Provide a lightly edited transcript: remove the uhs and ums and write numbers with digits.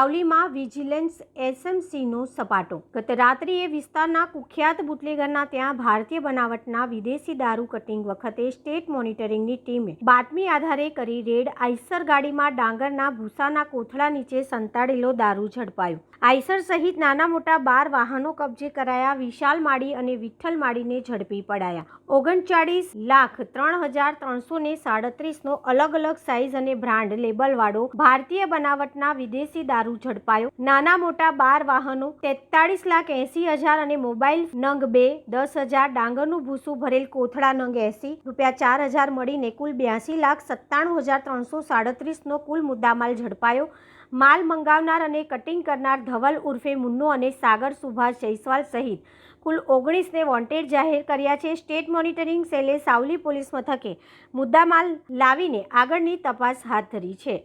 સાવલીમાં vigilance એસએમસીનો સપાટો। ગત રાત્રિએ વિસ્તારના કુખ્યાત બુટલેગરના ત્યાં ભારતીય બનાવટના વિદેશી દારૂ કટિંગ વખતે સ્ટેટ મોનિટરિંગની ટીમે બાતમી આધારે કરી રેડ। આઈસર ગાડીમાં ડાંગરના ભૂસાના કોથળા નીચે સંતાડેલો દારૂ ઝડપાયો। આઈસર સહિત નાના મોટા 12 વાહનો કબજે કરાયા। વિશાલ માળી અને વિઠ્ઠલ માળીને ઝડપી પડાયા। 39,03,337નો અલગ અલગ સાઇઝ અને બ્રાન્ડ લેબલવાળો ભારતીય બનાવટના વિદેશી દારૂ ઝડપાયો। નાના મોટા 12 વાહનો 43,80,000 અને મોબાઈલ નંગ 2 10,000, ડાંગરનું ભૂસું ભરેલ કોથળા નંગ 80, રૂપિયા 4,000 મળીને કુલ 82,97,337નો કુલ મુદ્દામાલ ઝડપાયો। માલ મંગાવનાર અને કટિંગ કરનાર ધવલ ઉર્ફે મુન્નો અને સાગર સુભાષ જયસ્વાલ સહિત કુલ 19ને વોન્ટેડ જાહેર કર્યા છે। સ્ટેટ મોનિટરિંગ સેલે સાવલી પોલીસ મથકે મુદ્દામાલ લાવીને આગળની તપાસ હાથ ધરી છે।